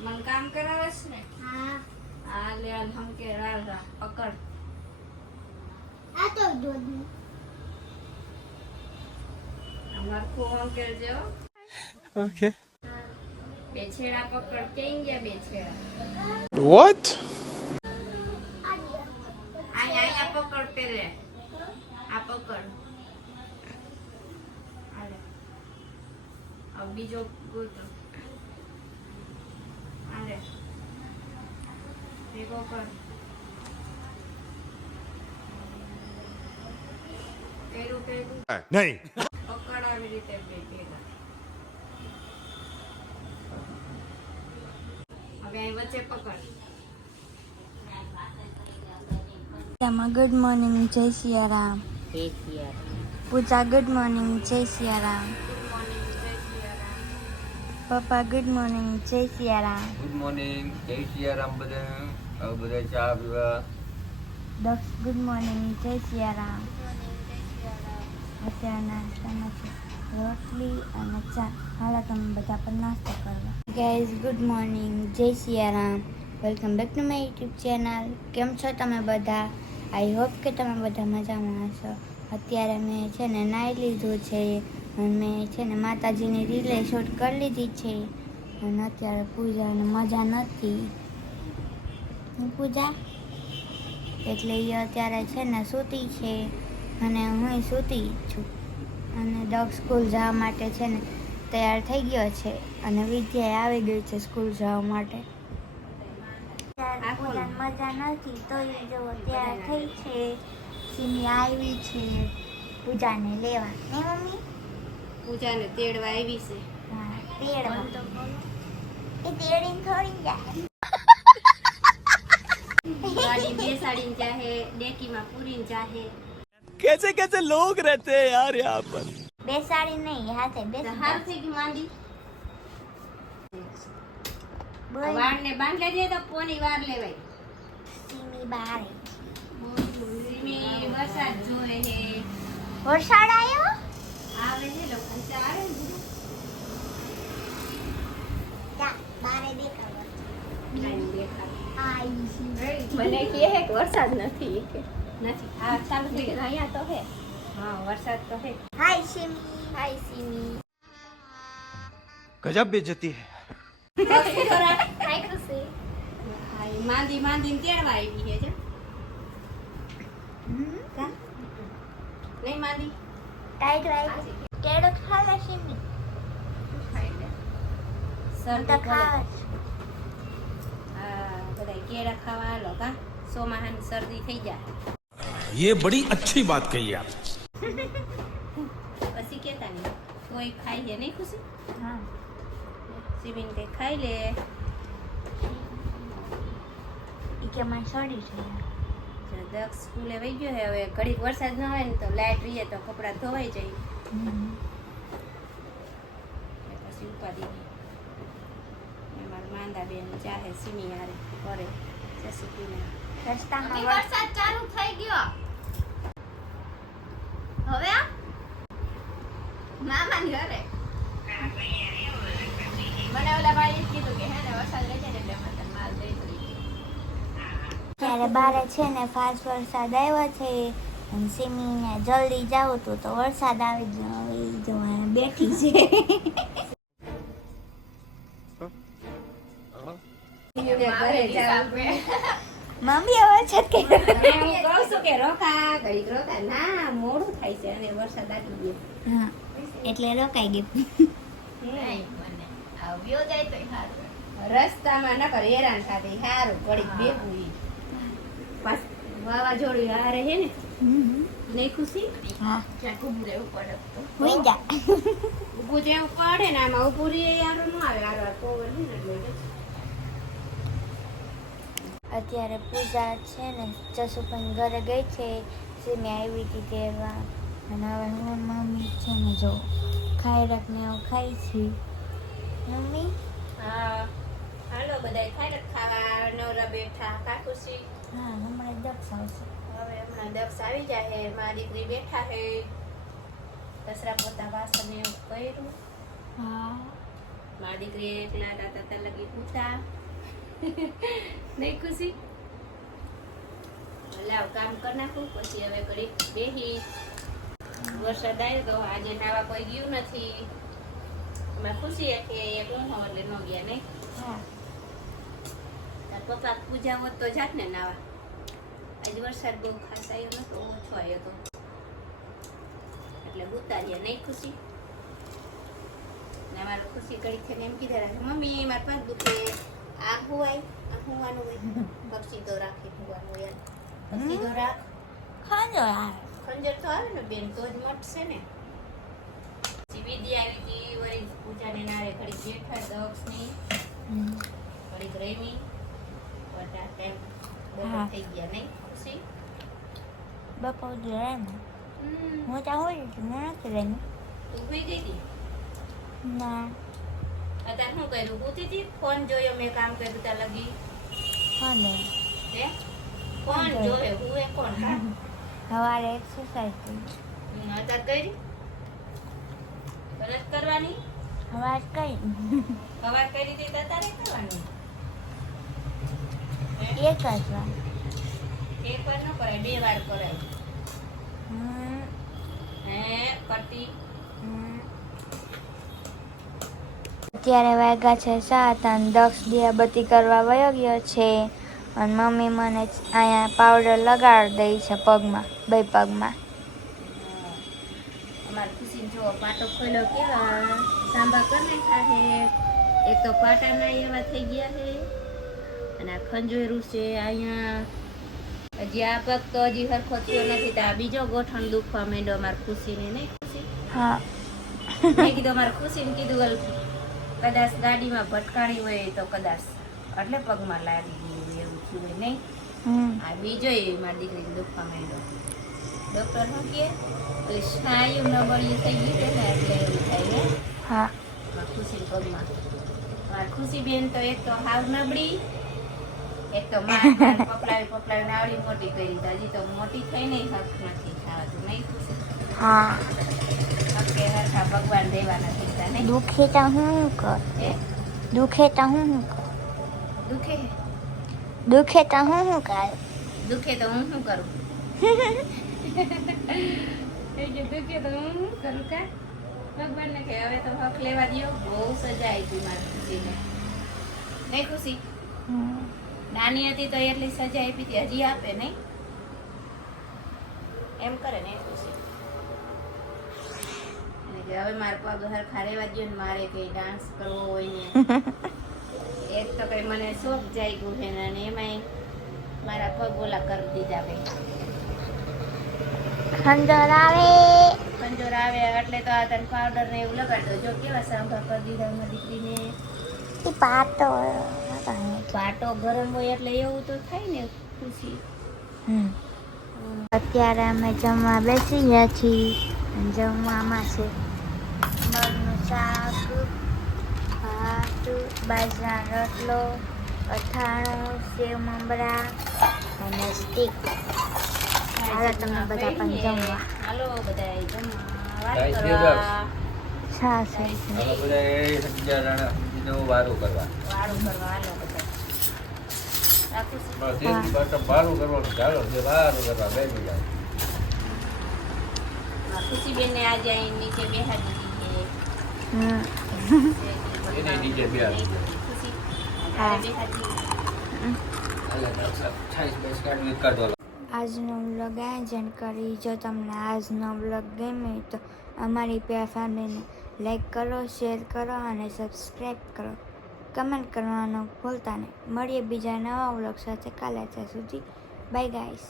મને કામ કરાવે છે ને હા આ લે હંકે રા પકડ. આ તો Okay. બે છેડા પકડ. ક્યાં ગયા બે છેડા What? નહીં. આવી રીતે હવે અહીં વચ્ચે પકડ. ગુડ મોર્નિંગ જય સિયારામ. પૂજા ગુડ મોર્નિંગ જય સિયારામ. પપ્પા ગુડ મોર્નિંગ જય સિયારામ. ગુડ મોર્નિંગ જય સિયારામ બધા. બધા ચા પીવા. દક્ષ ગુડ મોર્નિંગ જય સિયારામ. અત્યારે નાસ્તામાં છે રોટલી અને ચા. હાલા, તમે બધા પણ નાસ્તો કરવા guys good morning Jai Siyaram. Welcome back to my YouTube channel કેમ છો તમે બધા? આઈ હોપ કે તમે બધા મજામાં હશો. અત્યારે મેં છે ને નાહી લીધું છે અને મેં છે ને માતાજીની રીલે શૂટ કરી લીધી છે. અને અત્યારે પૂજાને મજા નથી. પૂજા? એટલે એ અત્યારે છે ને સૂતી છે. અને હું સૂતી છું. અને ડોગ સ્કૂલ જવા માટે છે ને તૈયાર થઈ ગયો છે. અને વિદ્યા આવી ગઈ છે સ્કૂલ જવા માટે. મજા નથી તો એ જો તૈયાર થઈ છે સિમી આવી છે પૂજાને લેવા. ને મમ્મી? પૂજાને તેડવા આવી છે. હા તેડવા. એ તેડીને થોડી જાય. ગાડી બેસાડીને જાહે ડેકીમાં પૂરીને ચાહે कैसे कैसे लोग रहते हैं यार यहाँ पर બેસાડી નહીં હાથે તો બેસાડી હાર થઈ ગઈ માંડી બોલ વાળને બાંધ લેજે તો પોની વાર લેવાય સિમી બારે ધીમી વરસાદ જોવે છે વરસાદ આવ્યો આવે છે લોકો ચાલે ને. જા બારે દેખાડો કાંઈ દેખાય. આઈ છે મને કહે કે વરસાદ નથી કે નથી. હા ચાલુ થઈ ગયું. હા. ગજબ બેજતી હે. બધા કેળા ખાવા લો કા? સોમાહાની શરદી થઈ જાય. ये बड़ी अच्छी बात कही आप પછી કેતા નહીં કોઈ ખાઈ છે નહીં ખુશી હા સિબીન તે ખાઈ લે ઈ કે મને સડી છે જો દક્ષ સ્કૂલે વહી ગયો છે હવે ઘડીક વરસાદ ન હોય ને તો લાઈટ રહીએ તો કપડાં ધોવાઈ જાય એટલે પછી ઉપાડી નહીં મારા માંદા બેન ચાહે સિમી હારે કરે જસુકીને રસ્તામાં વરસાદ ચાલુ થઈ ગયો. હવે મામાની ઘરે. મને ઓલા ભાઈએ કીધું કે હે ને વરસાદ રહેશે ને એટલે અમે માલ ત્યારે બારે છે ને ફાસ્ટ વરસાદ આવ્યો છે સિમીને જલ્દી જાવ તું તો વરસાદ આવી ગયો આવી જવા બેઠી છે. ઘરે જાવ મમ્મી હવે છે? કે હું કહું છું કે રોકા ઘડીક રોકા ના મોડું થાય છે અને વરસાદ આવી ગયો. હા એટલે રોકાઈ ગયું. રસ્તામાં નકર હેરાન થાતી સારું ઘડીક ઈ. પાછ વાવાઝોડું હારે હે ને નહીં ખુશી? હા. ક્યાંક ઊભું રહેવું પડે તો. હોઈ જા ઊભું જેવું પડે ને આમાં ઊભું રહે યાર ન આવે. યાર પવન ને અત્યારે પૂજા છે ને જસુપન ઘરે ગઈ છે સિમી આવી હતી તેવા અને હવે હું મમ્મી છે ને જો ખાઈ રાખને એવું ખાઈ છીએ મમ્મી? હા. હાલો બધાય ખાઈ રાખ ખાવા. નવરા બેઠા કાકુસી હા હમણાં દક્ષ આવશે. હવે હમણાં દક્ષ આવી જાય મારી દીકરી બેઠા હે. દસરા પોતા વાસણ એવું કર્યું. હા. મારી દીકરી એકલા દાતા તા લગી પૂતા નહીં ખુશી? લાવ કામ કરી નાખું પછી હવે ઘડીક બેહી. વરસાદ આવ્યો તો આજે નાવા કોઈ ગયું નથી. એમાં ખુશી કે એકલું ન હોય એટલે ન ગયા નહીં. હા. પપ્પા પૂજા હોત તો જાત ને નાવા. આજે વરસાદ બહુ ખાસ આવ્યો નતો ઓછો આવ્યો તો. એટલે ઉતાર્યા નહીં ખુશી? ને મારું ખુશી ઘડી થઈને એમ કીધા રાખે મમ્મી મારા પાંચ દુખે આ હુવાય આ હુવાનું હોય પગ તો રાખી હુવાનું હોય રાખ યાર ખંજર તો આવે ને બેન તો જ મટશે ને. વિધિ આવી હતી વળી પૂજાને નારે ઘડી બેઠા દક્ષની ઘડી રેમી બધા ટાઈમ બપોર થઈ ગયા નહીં ખુશી? બપોર હમ. હું ત્યાં હોય હું નથી રહેતી તું સુઈ ગઈ હતી? ના. અત્યારે શું કર્યું? ઊતી હતી ફોન જોયો મેં કામ કર્યું ત્યાં લગી. ફોન હે? ફોન જોયો. હું એ ફોન સવારે એક્સરસાઇઝ કરી. અત્યારે કરી? તરત કરવાની? સવાર કઈ અવાજ કરી હતી તારે કરવાની? એક જ વાર. એક વાર ન કરાય બે વાર કરાય. હમ, હે કરતી હમ. અત્યારે વાગ્યા છે સાત અને દક્ષ દિયાબત્તી કરવા વયો ગયો છે. અને મમ્મી મને અહીંયા પાવડર લગાડી દઈ છે પગમાં બે પગમાં. અમારે ખુશી જો પાટો ખોલ્યો કેવા? સાંભા કરી નાખ્યા છે એક તો પાટાના એવા થઈ ગયા છે અને આ ખંજોયરું છે અહીંયા. હજી આ પગ તો હજી હરખો થયો નથી તો આ બીજો ગોઠણ દુખવા માંડ્યો અમારે ખુશીને નહીં ખુશી? હા. મેં કીધું અમારે ખુશીને કીધું "અલ, કદાચ ગાડીમાં ભટકાણી હોય તો કદાચ એટલે પગમાં લાગી ગયું એવું થયું હોય નહીં? આ બીજો મારી દીકરીને દુખવા માંડ્યો. ડૉક્ટર શું કહે? કે સ્નાયુ નબળ્યું થઈ ગયું ને એટલે એવું થાય હા? ખુશી પગમાં. મારી ખુશી બેન તો એક તો હાવ નબળી એક તો માર પકડાવી પકડાવીને આવડી મોટી કરી હજી તો મોટી થઈને હક નથી ખાવાતું નહીં ખુશી? હા. હકે હરખા ભગવાન દેવા નથી થતા નહીં દુખે તો હું કર હે દુખે તો હું કર દુખે દુખે તો હું કર દુખે તો હું શું કરું એ કે દુખે તો હું શું કરું કા ભગવાનને કે હવે તો હક લેવા દ્યો બહુ સજા આપી મારી ખુશીને નહીં ખુશી હમ. નાની હતી તો એટલી સજા આપી હતી હજી આપે નહીં? એમ કરે ને એ ખુશી. અને કે હવે મારે પગ હરખા રહેવા દ્યો ને મારે કઈ ડાન્સ કરવો હોય ને. એક તો કઈ મને શોખ જાગ્યું છે ને એમાંય મારા પગ ઓલા કરી દીધા ભાઈ ખંજર આવે. ખંજર આવે એટલે તો આ તને પાવડર ને એવું લગાડતો જો કેવા સાંભા કરી દીધા મારી દીકરીને. પાટો પાટો ગરમ હોય એટલે એવું તો થાય ને ખુશી. હમ. અત્યારે અમે જમવા બેસી ગયા છીએ. જમવામાં છે. મગનું શાક ભાત બાજરાનો રોટલો અથાણું સેવ મમરા અને સ્ટીક હાલો તમે બધા પણ જમવા. હાલો બધા જમવા. વાત કરવા. છાશ છે? હવે બધા એ સમજાણા નું વારું કરવા. વાળું કરવા હાલો બધા વારું વારું આ ખુશીબેનને આજે અહીં નીચે બેહાડી આજનો વ્લોગ આયોજન કરી જો તમને આજનો વ્લોગ ગમે તો અમારી પ્યાર ફેમિલીને લાઈક કરો શેર કરો અને સબસ્ક્રાઈબ કરો કમેન્ટ કરવાનું ભૂલતા નહીં મળીએ બીજા નવા વ્લોગ સાથે કાલે ત્યાં સુધી બાય ગાઈસ